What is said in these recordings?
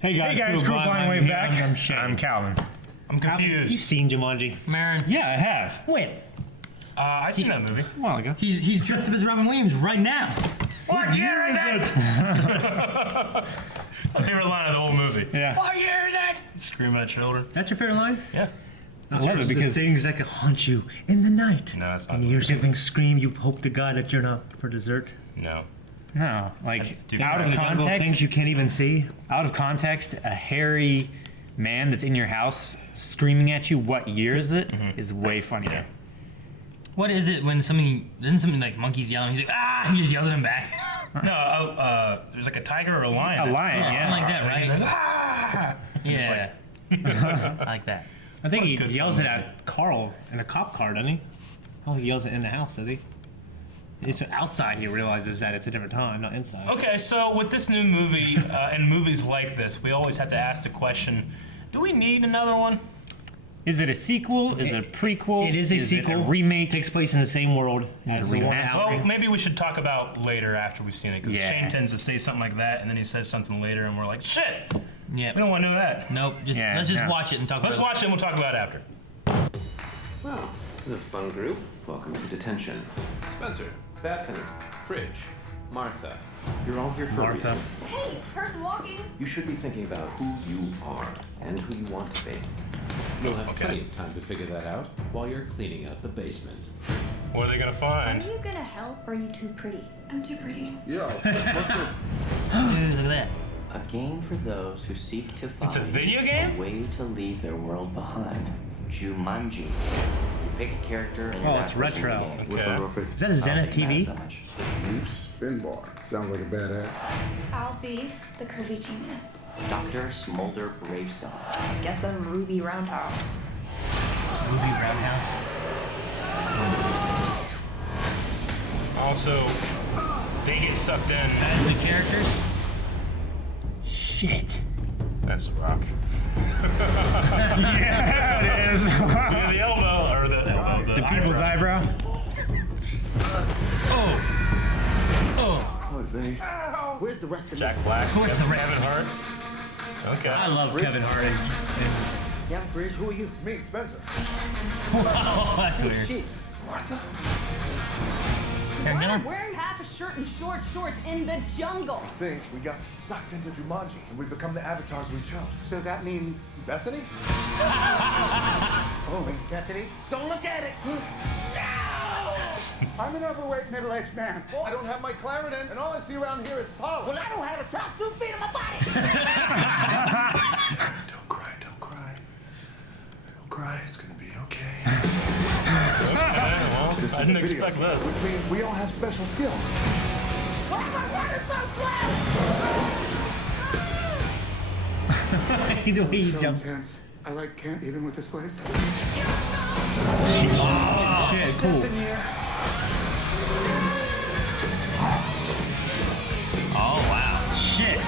Hey guys, Group Blind Way back. I'm Shane. I'm Calvin. I'm confused. You've seen Jumanji? Marin. Yeah, I have. When? I seen that movie. A while ago. He's dressed up as Robin Williams right now. What year is it? My favorite line of the whole movie. Yeah. What year is it? Screaming at children. That's your favorite line? Yeah. I love it because things that can haunt you in the night. No, it's not. And you hear something scream, you hope to God that you're not for dessert. No. no, like Dude, out of Things context, you can't even see. out of context, a hairy man that's in your house screaming at you, "What year is it?" is way funnier. What is it when something like monkeys yelling? He's like, ah! He just yells at him back. No, there's like a tiger or a lion. A lion, Yeah, yeah. something like that, And right? he's like, ah! Yeah. I like that. I think he good yells fun it at Carl in a cop car, doesn't he? I don't think he yells it in the house, does he? It's outside. He realizes that it's a different time, not inside. Okay, so with this new movie and movies like this, we always have to ask the question: do we need another one? Is it a sequel? Is it a prequel? It is a sequel. It a remake? Takes place in the same world as it a the one remaster? out. Well, maybe we should talk about later after we've seen it, because Yeah. Shane tends to say something like that, and then he says something later, and we're like, shit, Yeah. we don't want to know that. Nope. Let's just Yeah. watch it and talk Let's about watch it and we'll talk about it after. Well, this is a fun group. Welcome to detention. Spencer, Bethany, Fridge, Martha. You're all here for a Martha. reason. Hey, person walking. You should be thinking about who you are and who you want to be. You'll have Okay. plenty of time to figure that out while you're cleaning out the basement. What are they gonna Are find? you gonna help or are you too pretty? I'm too pretty. Yo, what's this? Dude, look at that. A game for those who seek to find It's a video game? a way to leave their world behind. Jumanji. You pick a character and you're Oh, that it's person in the retro. game. What's Okay. on real Is that a I don't Zenith think TV? matters that much. Oops, Finbar. Sounds like a badass. I'll be the curvy genius. Dr. Smolder Bravestone. Guess I'm Ruby Roundhouse. Movie Roundhouse. Also, they get sucked in. As the characters. Shit. That's a rock. Yeah, it is. Yeah, the elbow, or the elbow, The people's eyebrow. Oh, they. Where's the rest of Jack Black. Where's the rest? Kevin Hart. Okay. I love Kevin Hart. Yeah, Fridge, who are you? Me, Spencer. Oh, that's weird. Shit. Martha? Have dinner? Wearing half a shirt and short shorts in the jungle. I think we got sucked into Jumanji and we become the avatars we chose. So that means Bethany? oh, Bethany. Don't look at it. I'm an overweight, middle-aged man. Well, I don't have my clarinet, and all I see around here is pollen. Well, I don't have a top 2 feet on my body. Don't cry, don't cry. Don't cry, it's gonna be okay. Well, This I is didn't a video, expect this. which means we all have special skills. Why am I running so slow? The way you So jump. intense. I can't even with this place. Shit, cool. Oh, wow. Shit.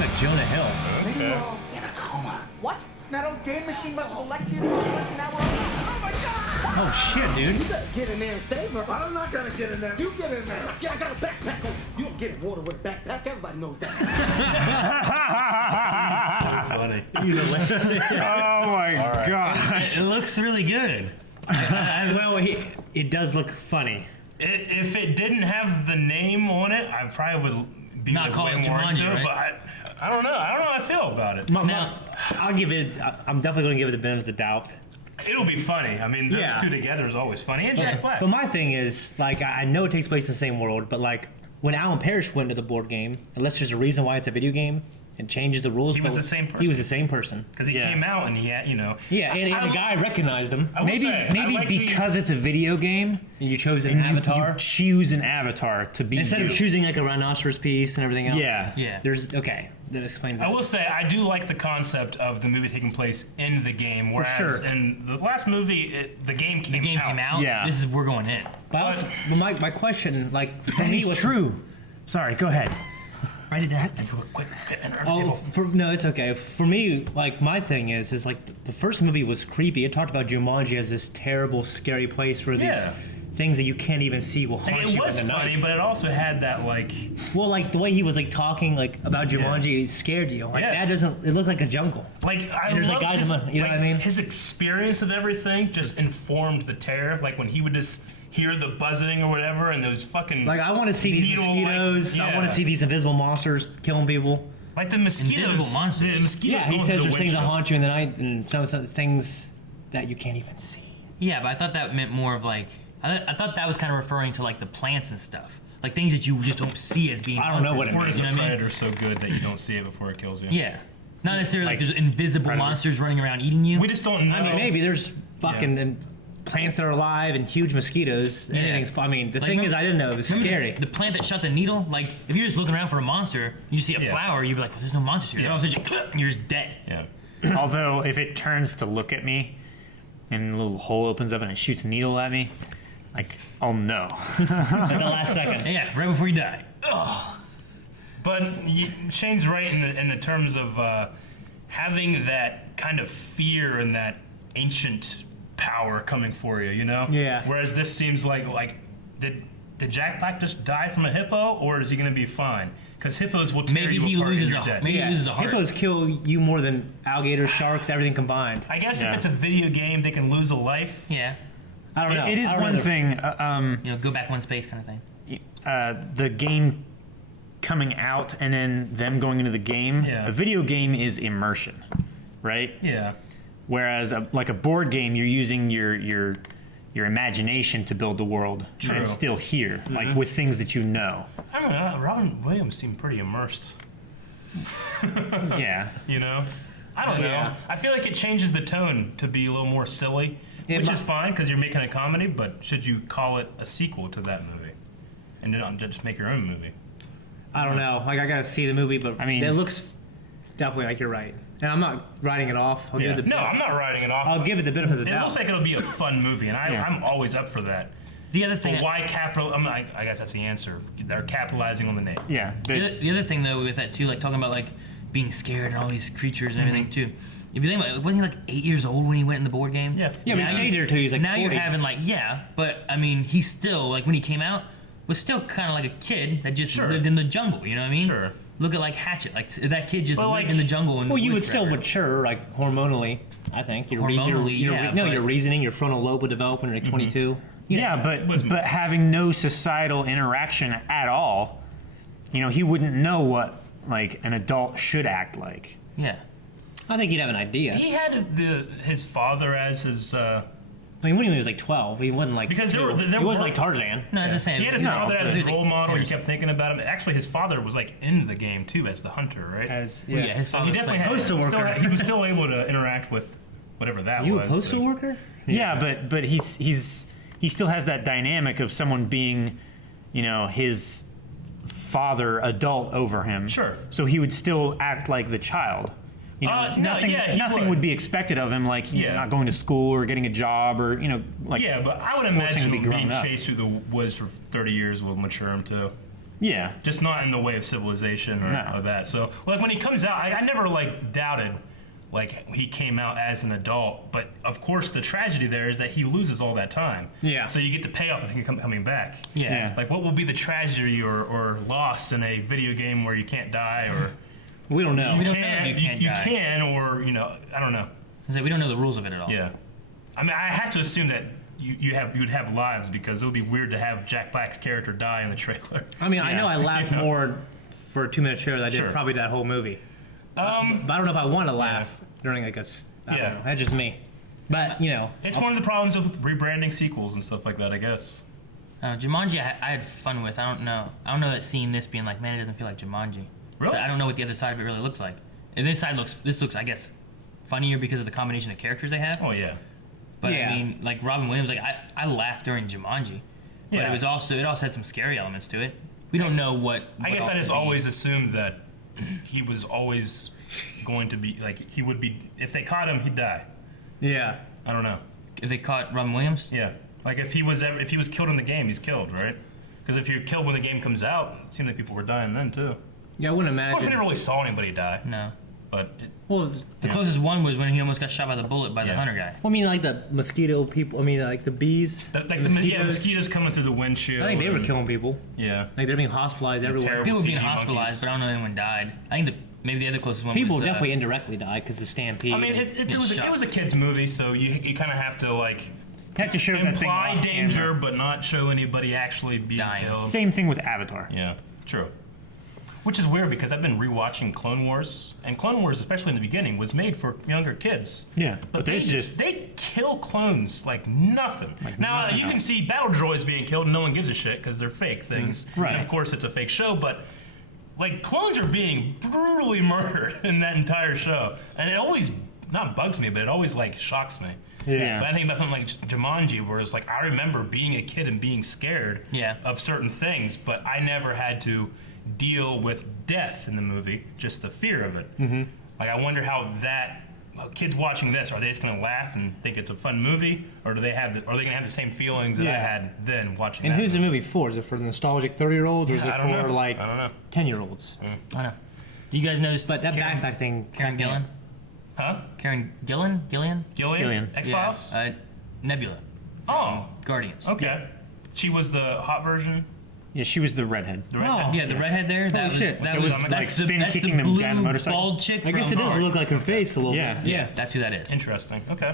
Like Jonah Hill. Okay. In a coma. What? That old game machine must have electrocuted us and now we're all... Oh my God! Oh, shit, dude. Get in there and save her. I'm not gonna get in there. You get in there. Yeah, I got a backpack. You don't get in water with a backpack. Everybody knows that. Funny. Oh my god. It looks really good. Well, it does look funny. If it didn't have the name on it, I probably would be Not like call way it more Jumanji, into it, right? but I don't know. I don't know how I feel about it. Now, I'll give it. I'm definitely going to give it the benefit of the doubt. It'll be funny. I mean, those Yeah. two together is always funny. And Jack Black. But my thing is, like, I know it takes place in the same world, but like when Alan Parrish went to the board game, unless there's a reason why it's a video game, it changes the rules. He was but the same person. He was the same person. Because he came out and he had, you know. Yeah, and the guy recognized him. I will Maybe say, I maybe like because it's a video game, You chose an and avatar you choose an avatar to be instead you. of choosing like a rhinoceros piece and everything else. Yeah. Yeah. There's okay. That explains I it. will say I do like the concept of the movie taking place in the game, whereas sure. in the last movie, the game came out. Yeah. This is we're going in. But my question, like, for me, was true. Sorry, go ahead. Write it down. Quick, Oh, no, it's okay. For me, like, my thing is like the first movie was creepy. It talked about Jumanji as this terrible, scary place where these things that you can't even see will Like, haunt it you was in the funny, night. but it also had that like. Well, like the way he was like talking like about Jumanji, it scared you. Like Yeah. that doesn't. It looked like a jungle. Like I There's, like, loved guys his, in the- you know what I mean? His experience of everything just informed the terror. Like when he would just hear the buzzing or whatever, and those fucking Like I want to see these needle-like- mosquitoes. I want yeah. to see these invisible monsters killing people. like the mosquitoes. Invisible monsters. The mosquitoes. Yeah, he going says through there's the things that windshield. haunt you in the night, and some things that you can't even see. Yeah, but I thought that meant more of like I thought that was kind of referring to like the plants and stuff, like things that you just don't see as being. I don't know what it Or means. is You the know what I mean? predator so good that you don't see it before it kills you? Yeah, not necessarily like there's invisible Predator. monsters running around eating you. We just don't know. I mean, maybe there's fucking and plants that are alive and huge mosquitoes. Yeah. Anything's. I mean, the Like, thing remember- is, I didn't know it was Remember scary. The plant that shot the needle. Like if you're just looking around for a monster, you see a Yeah. flower, you'd be like, well, "There's no monsters here." Yeah. And all of a sudden, and you're just dead. Yeah. Although, if it turns to look at me, and a little hole opens up and it shoots a needle at me, like, oh no. At the last second. Yeah, right before you die. But Shane's right in the terms of having that kind of fear and that ancient power coming for you, you know? Yeah. Whereas this seems like did Jack Black just die from a hippo, or is he going to be fine? Because hippos will tear Maybe you he apart and loses you're a dead. maybe he loses a heart. Hippos kill you more than alligators, sharks, everything combined. I guess Yeah. if it's a video game, they can lose a life. Yeah, I don't know. It is I don't one know. thing, go back one space kind of thing. the game coming out and then them going into the game. Yeah. A video game is immersion, right? Yeah. Whereas like a board game, you're using your imagination to build the world, True. and it's still here, like with things that you know. I don't know. Robin Williams seemed pretty immersed. Yeah. You know? I don't Yeah. know. I feel like it changes the tone to be a little more silly, Yeah, which but- is fine because you're making a comedy, but should you call it a sequel to that movie? And not just make your own movie? I don't know. Like I gotta see the movie, but I mean- it looks definitely like you're right. And I'm not writing it off. I'll Yeah. give it the No, I'm not writing it off. I'll give it the benefit of the It doubt. looks like it'll be a fun movie, and Yeah. I'm always up for that. The other thing, But why capital? I guess that's the answer. They're capitalizing on the name. Yeah. the other thing though with that too, like talking about like being scared and all these creatures and everything too. If you think about it, wasn't he like 8 years old when he went in the board game? Yeah. Yeah, but Now he you- stayed there till he was like now 40. you're having like but I mean he's still like when he came out was still kind of like a kid that just Sure. lived in the jungle. You know what I mean? Sure. Look at like Hatchet, like that kid just But, lived like- in the jungle. And Well, you would lived still forever. mature, like hormonally. I think Hormonally, yeah, no, but- your reasoning, your frontal lobe would develop when you're like 22. Yeah, but having no societal interaction at all, he wouldn't know what like an adult should act like. Yeah. I think he'd have an idea. He had his father as his. I mean, when he was like 12, he wasn't like Because there were- he there wasn't were- like Tarzan. No, I was just saying. He had his father as but his it was, role like, model. 10 He or kept thinking about him. Actually, his father was like in the game too as the hunter, right? As Yeah, his So father he definitely played- had, Postal still, worker. he was still able to interact with whatever that You was. a postal so- worker? Yeah, but he still has that dynamic of someone being, his father adult over him. Sure. So he would still act like the child. No, nothing yeah, he nothing would. would be expected of him, like Yeah. not going to school or getting a job or like. Yeah, but I would forcing imagine to be him grown being up. chased through the woods for 30 years will mature him too. Yeah. Just not in the way of civilization or, No. or that. So, like when he comes out, I never like doubted like he came out as an adult. But of course, the tragedy there is that he loses all that time. Yeah. So you get the payoff of him coming back. Yeah. Like what will be the tragedy or loss in a video game where you can't die or We don't know. We don't know if you can't you die. can or I don't know. I was like, we don't know the rules of it at all. Yeah. I mean, I have to assume that you'd have lives because it would be weird to have Jack Black's character die in the trailer. I mean, I Yeah. know I laughed You know. more for a 2-minute trailer than I did Sure. probably that whole movie. But I don't know if I want to laugh during like I don't Yeah. know. That's just me. But It's one of the problems of rebranding sequels and stuff like that, I guess. Jumanji, I had fun with. I don't know that seeing this being like, man, it doesn't feel like Jumanji. Really? So I don't know what the other side of it really looks like. And this looks, I guess, funnier because of the combination of characters they have. Oh yeah. But Yeah. I mean, like Robin Williams, like I laughed during Jumanji, but Yeah. it also had some scary elements to it. We don't know what. I guess all I just could be. always assumed that he was always going to be like he would be if they caught him, he'd die. yeah. I don't know. If they caught Robin Williams, Yeah. Like if he was killed in the game, he's killed, right? Because if you're killed when the game comes out, it seemed like people were dying then too. Yeah, I wouldn't Of course, we imagine. never really saw anybody die. no. But Well, The closest one was when he almost got shot by the bullet by the hunter guy. I mean, like the mosquito people. I mean, like the bees. mosquitoes coming through the windshield. I think they were and- killing people. Yeah. Like they're being hospitalized everywhere. terrible People were being CG hospitalized, monkeys. but I don't know anyone died. I think maybe the other closest one People was definitely indirectly died because the stampede. I mean, it was a kid's movie, so you kind of have to like You have to show that thing imply off danger, camera. but not show anybody actually being Dying. killed. Same thing with Avatar. Yeah, true. Which is weird because I've been rewatching Clone Wars, and Clone Wars, especially in the beginning, was made for younger kids. Yeah, but there's just they kill clones like nothing. Now nothing you can else. see battle droids being killed, and no one gives a shit because they're fake things. Right. And of course, it's a fake show, but like clones are being brutally murdered in that entire show, and it always not bugs me, but it always like shocks me. Yeah. But I think about something like Jumanji, where it's like I remember being a kid and being scared of certain things, but I never had to deal with death in the movie, just the fear of it. Mm-hmm. Like I wonder how kids watching this, are they just going to laugh and think it's a fun movie, or are they going to have the same feelings that I had then watching? And that who's the movie for? Is it for the nostalgic 30-year-olds, or is it I don't for know. like I don't know. 10-year-olds? I don't know. Do you guys notice? But that Karen, backpack thing. Karen Gillan. Huh? Karen Gillan. Gillian? X-Files? Yeah. Nebula. Oh, Guardians. okay. She was the hot version. Yeah, she was the redhead. The redhead? Yeah, the redhead there. That was shit. that It was was, like, that's the, spin that's kicking the them down the blue motorcycle. bald chick. I guess from it does look like her face a little Yeah. bit. Yeah. That's who that is. Interesting. Okay.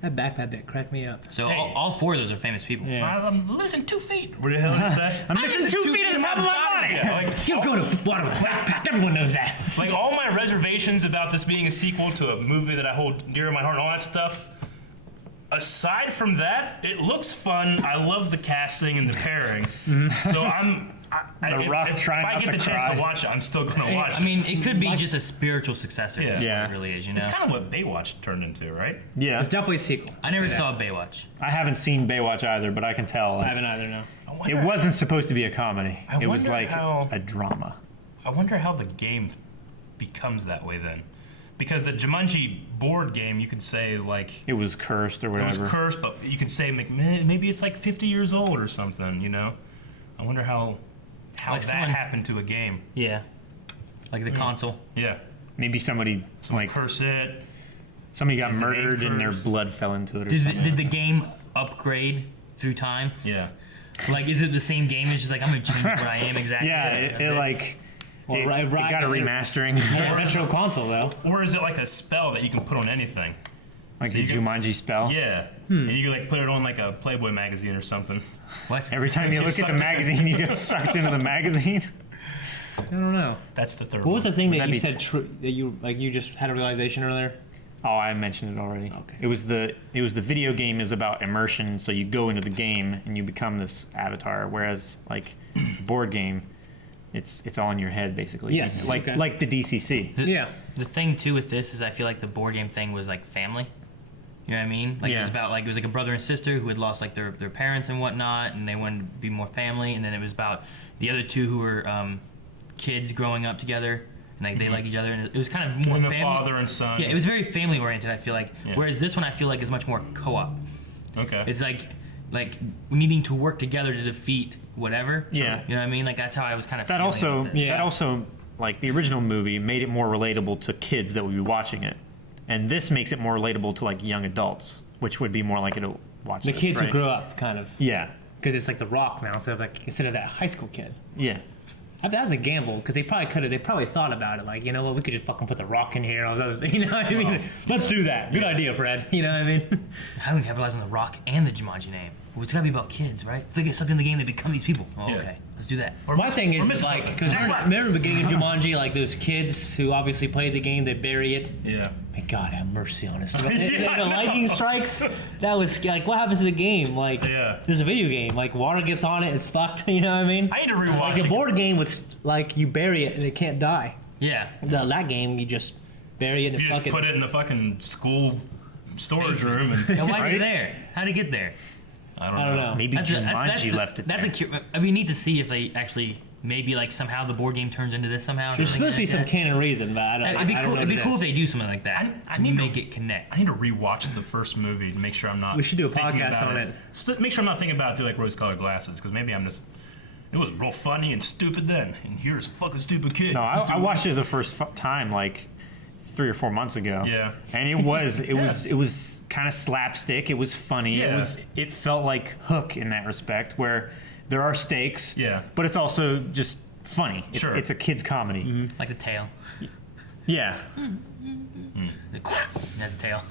That backpack bit cracked me up. So Hey. all four of those are famous people. Yeah. I'm losing 2 feet. What the hell did you say? I'm missing 2 feet at the top of my body. Yeah, like, You go to water with a backpack. Everyone knows that. like all my reservations about this being a sequel to a movie that I hold dear to my heart and all that stuff. Aside from that, it looks fun. I love the casting and the pairing. So The Rock if trying I not get to the chance cry. to watch it, I'm still gonna watch I mean, it could be just a spiritual successor. Yeah. Is Yeah. what it really is. You know. It's kind of what Baywatch turned into, right? Yeah, It's definitely a sequel. I never saw Baywatch. I haven't seen Baywatch either, but I can tell. I Like, haven't either, no. I it wonder, wasn't supposed to be a comedy. I It was wonder like how- a drama. I wonder how the game becomes that way then. Because the Jumanji board game, you could say, is like, It was cursed or it whatever. was cursed, but you could say maybe it's like 50 years old or something, you know? I wonder how Like that someone- happened to a game. Yeah. Like the console. Yeah. Maybe somebody like Curse it. somebody got Is the name murdered and their cursed? blood fell into it or Did something. did the game upgrade through time? Yeah. Like, is it the same game? It's just like I'm gonna change where I am exactly. Yeah, it This. like Well, it, right- it got a right- remastering, Yeah, retro console, though. Or is it like a spell that you can put on anything? like the you can- Jumanji spell. Yeah. And you can like put it on like a Playboy magazine or something. What? Every time you Get look at the sucked in. magazine, you get sucked into the magazine. I don't know. That's the third What was the one. thing Would that that you be- said that you just had a realization earlier? Oh, I mentioned it already. Okay. It was the video game is about immersion, so you go into the game and you become this avatar, whereas like board game, it's all in your head basically. Yes, Like okay. like the DCC. Yeah. The thing too with this is I feel like the board game thing was like family. You know what I mean? Like it Yeah. was about like it was like a brother and sister who had lost like their parents and whatnot, and they wanted to be more family. And then it was about the other two who were kids growing up together, and like they liked each other, and it was kind of more When the family. father and son. Yeah, it was very family oriented. I feel like, Yeah. whereas this one I feel like is much more co-op. Okay. It's like needing to work together to defeat whatever. Yeah. You know what I mean? Like that's how I was kind of. That feeling also with it. Yeah. that also like the original movie made it more relatable to kids that would be watching it, and this makes it more relatable to like young adults, which would be more likely to watch The this, kids right? who grow up, kind of. Yeah, Because it's like The Rock now, instead of that high school kid. yeah. That was a gamble, because they probably thought about it, like, you know what, we could just fucking put The Rock in here. All those, you know what I mean? Let's do that. Good idea, Fred. You know what I mean? How do we capitalize on the Rock and the Jumanji name? Well, it's gotta be about kids, right? If they get sucked in the game, they become these people. Oh, Yeah. okay, let's do that. Or My miss- thing or is, miss like, something. because remember the beginning of Jumanji, like those kids who obviously played the game, they bury it. Yeah. May God have mercy on us. Yeah, I the lightning know. strikes. That was like, what happens to the game? Like, Yeah. there's a video game. Like, water gets on it, it's fucked. You know what I mean? I need to rewatch Like a it. board game with, like, you bury it and it can't die. Yeah. That game, you just bury it and You just fucking. put it in the fucking school storage room and And why is it there? How'd it get there? I I don't know. Maybe Jumanji the- left it That's there. we need to see if they actually maybe like somehow the board game turns into this somehow. or There's something supposed to be like some that. canon reason, but I don't, It'd be I don't cool. know It'd be what it cool if is. they do something like that I to need to- make it connect. I need to rewatch the first movie to make sure I'm not. We should do a thinking podcast about on it. Make sure I'm not thinking about it through like rose-colored glasses, because maybe I'm just. It was real funny and stupid then, and here's a fucking stupid kid. No, I Stupid. watched it the first time like 3 or 4 months ago. Yeah. And it was kind of slapstick. It was funny. Yeah. It felt like Hook in that respect, where there are stakes. Yeah. But it's also just funny. Sure. It's a kids comedy. Like the tail. Yeah. It has a tail.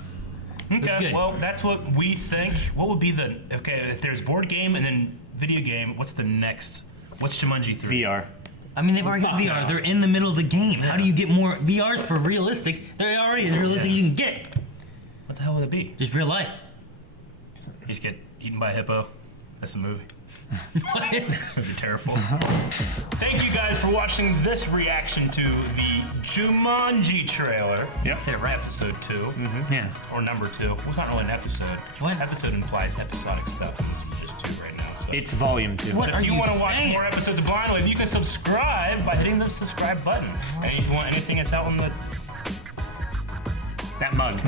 Okay, good. well, that's what we think. What would be if there's board game and then video game, what's the next? What's Jumanji 3? VR. I mean, they've already got VR. They're in the middle of the game. How do you get more VRs for realistic? They're already as realistic as you can get. What the hell would it be? Just real life. You just get eaten by a hippo? That's a movie. That'd be terrible. Thank you guys for watching this reaction to the Jumanji trailer. Yep. Say it right, episode 2. Yeah. Or number 2. Well, it's not really an episode. What? Episode implies episodic stuff. And this is just 2 right now. So. It's volume 2. What But are if you you want to watch saying? more episodes of Blind Wave, you can subscribe by hitting the subscribe button. And if you want anything that's out on the That mug.